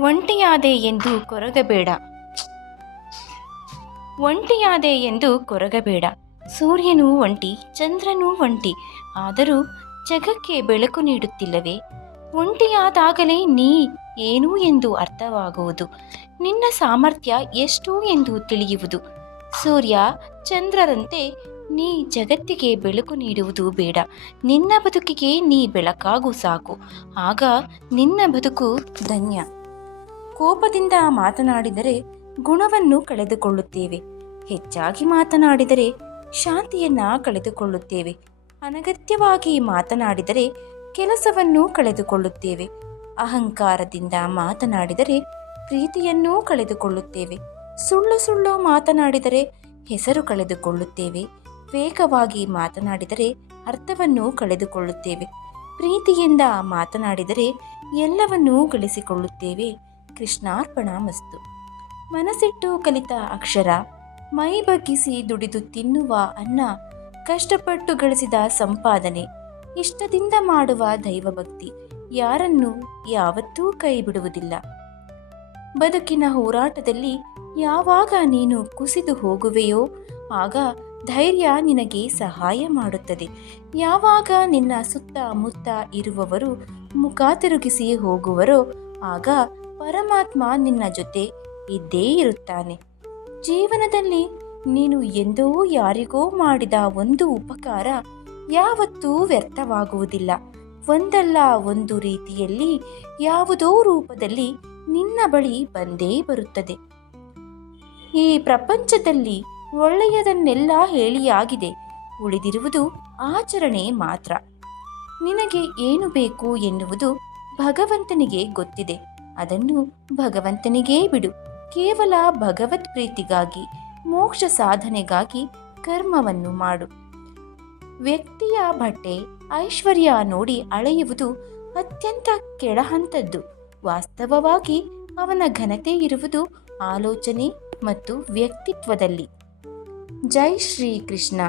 ಒಂಟಿಯಾದೆ ಎಂದು ಕೊರಗಬೇಡ. ಒಂಟಿಯಾದೆ ಎಂದು ಕೊರಗಬೇಡ. ಸೂರ್ಯನೂ ಒಂಟಿ, ಚಂದ್ರನೂ ಒಂಟಿ, ಆದರೂ ಜಗಕ್ಕೆ ಬೆಳಕು ನೀಡುತ್ತಿಲ್ಲವೇ? ಒಂಟಿಯಾದಾಗಲೇ ನೀ ಏನು ಎಂದು ಅರ್ಥವಾಗುವುದು? ನಿನ್ನ ಸಾಮರ್ಥ್ಯ ಎಷ್ಟು ಎಂದು ತಿಳಿಯುವುದು? ಸೂರ್ಯ, ಚಂದ್ರರಂತೆ ನೀ ಜಗತ್ತಿಗೆ ಬೆಳಕು ನೀಡುವುದು ಬೇಡ. ನಿನ್ನ ಬದುಕಿಗೆ ನೀ ಬೆಳಕಾಗು ಸಾಕು. ಆಗ ನಿನ್ನ ಬದುಕು ಧನ್ಯ. ಕೋಪದಿಂದ ಮಾತನಾಡಿದರೆ ಗುಣವನ್ನು ಕಳೆದುಕೊಳ್ಳುತ್ತೇವೆ. ಹೆಚ್ಚಾಗಿ ಮಾತನಾಡಿದರೆ ಶಾಂತಿಯನ್ನ ಕಳೆದುಕೊಳ್ಳುತ್ತೇವೆ. ಅನಗತ್ಯವಾಗಿ ಮಾತನಾಡಿದರೆ ಕೆಲಸವನ್ನು ಕಳೆದುಕೊಳ್ಳುತ್ತೇವೆ. ಅಹಂಕಾರದಿಂದ ಮಾತನಾಡಿದರೆ ಪ್ರೀತಿಯನ್ನೂ ಕಳೆದುಕೊಳ್ಳುತ್ತೇವೆ. ಸುಳ್ಳು ಸುಳ್ಳು ಮಾತನಾಡಿದರೆ ಹೆಸರು ಕಳೆದುಕೊಳ್ಳುತ್ತೇವೆ. ವೇಗವಾಗಿ ಮಾತನಾಡಿದರೆ ಅರ್ಥವನ್ನು ಕಳೆದುಕೊಳ್ಳುತ್ತೇವೆ. ಪ್ರೀತಿಯಿಂದ ಮಾತನಾಡಿದರೆ ಎಲ್ಲವನ್ನೂ ಗಳಿಸಿಕೊಳ್ಳುತ್ತೇವೆ. ಕೃಷ್ಣಾರ್ಪಣ ಮಸ್ತು ಮನಸ್ಸಿಟ್ಟು ಕಲಿತ ಅಕ್ಷರ, ಮೈ ಬಗ್ಗಿಸಿ ದುಡಿದು ತಿನ್ನುವ ಅನ್ನ, ಕಷ್ಟಪಟ್ಟು ಗಳಿಸಿದ ಸಂಪಾದನೆ, ಇಷ್ಟದಿಂದ ಮಾಡುವ ದೈವಭಕ್ತಿ ಯಾರನ್ನೂ ಯಾವತ್ತೂ ಕೈ ಬಿಡುವುದಿಲ್ಲ ಬದುಕಿನ ಹೋರಾಟದಲ್ಲಿ ಯಾವಾಗ ನೀನು ಕುಸಿದು ಹೋಗುವೆಯೋ, ಆಗ ಧೈರ್ಯ ನಿನಗೆ ಸಹಾಯ ಮಾಡುತ್ತದೆ. ಯಾವಾಗ ನಿನ್ನ ಸುತ್ತಮುತ್ತ ಇರುವವರು ಮುಖ ತಿರುಗಿಸಿ ಹೋಗುವರೋ, ಆಗ ಪರಮಾತ್ಮ ನಿನ್ನ ಜೊತೆ ಇದ್ದೇ ಇರುತ್ತಾನೆ. ಜೀವನದಲ್ಲಿ ನೀನು ಎಂದೋ ಯಾರಿಗೋ ಮಾಡಿದ ಒಂದು ಉಪಕಾರ ಯಾವತ್ತೂ ವ್ಯರ್ಥವಾಗುವುದಿಲ್ಲ. ಒಂದಲ್ಲ ಒಂದು ರೀತಿಯಲ್ಲಿ ಯಾವುದೋ ರೂಪದಲ್ಲಿ ನಿನ್ನ ಬಳಿ ಬಂದೇ ಬರುತ್ತದೆ. ಈ ಪ್ರಪಂಚದಲ್ಲಿ ಒಳ್ಳೆಯದನ್ನೆಲ್ಲ ಹೇಳಿಯಾಗಿದೆ. ಉಳಿದಿರುವುದು ಆಚರಣೆ ಮಾತ್ರ. ನಿನಗೆ ಏನು ಬೇಕು ಎನ್ನುವುದು ಭಗವಂತನಿಗೆ ಗೊತ್ತಿದೆ. ಅದನ್ನು ಭಗವಂತನಿಗೇ ಬಿಡು. ಕೇವಲ ಭಗವತ್ ಪ್ರೀತಿಗಾಗಿ, ಮೋಕ್ಷ ಸಾಧನೆಗಾಗಿ ಕರ್ಮವನ್ನು ಮಾಡು. ವ್ಯಕ್ತಿಯ ಬಟ್ಟೆ ಐಶ್ವರ್ಯ ನೋಡಿ ಅಳೆಯುವುದು ಅತ್ಯಂತ ಕೆಳಹಂತದ್ದು. ವಾಸ್ತವವಾಗಿ ಅವನ ಘನತೆ ಇರುವುದು ಆಲೋಚನೆ ಮತ್ತು ವ್ಯಕ್ತಿತ್ವದಲ್ಲಿ. ಜೈ ಶ್ರೀ ಕೃಷ್ಣ